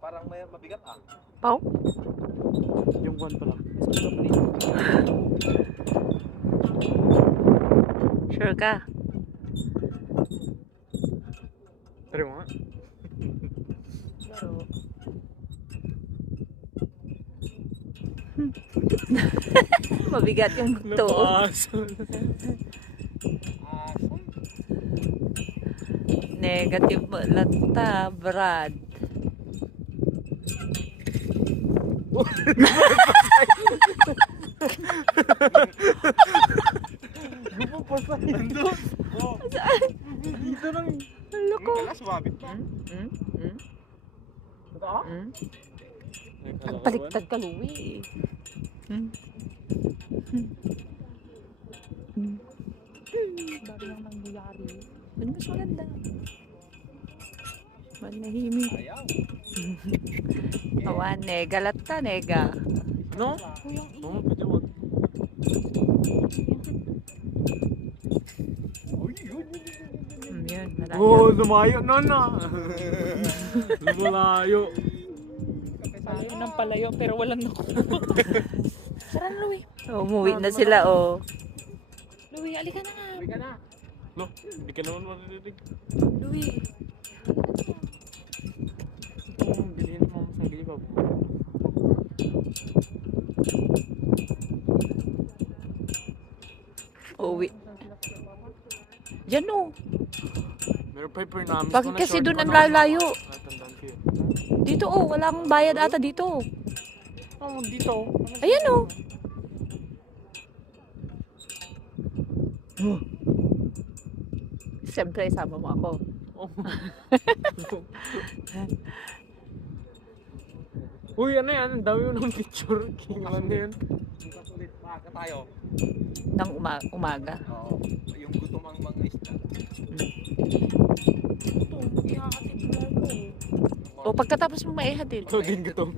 Parang may mabigat ah. Pau? Yung buwan pala. Sure ka? Pero nga. Mabigat yung to. Negative lata, Brad. Gupo pa sa hindi. Oh. Dito lang. Loko. Kala sumabit pa. Nagpaliktad ka, Louie. Dami lang nangyayari. Ba't mas maganda? Manahimik. Ayaw. Awan, nega lata, nega. No? Oo, pwede wag. Yun, malayo. Oo, lumayo na na. Lumalayo. Palayo ng palayo, pero walang nakuha. Tara, Louie. Umuwi na sila, oh. Louie, alika na nga. Halika na. No, hindi ka naman maririnig. Louie. Itong bilhin mo sa gilibab. Uwi. Yan, oh. Meron pa yung pernamis. Bakit kasi doon ang lalayo? Natandaan ko yun. Dito, oh. Walang bayad ata dito. Oh, dito. Ayan, oh. Siyempre, isama mo ako. Oh. Uy, ano yan? Ang dami mo ng picture. King man yan. Bukas ulit. Maaga tayo. Nang umaga. Oo. Yung gutom ang mga isda. O, pagkatapos mo maihatid. Ikaw din gutom.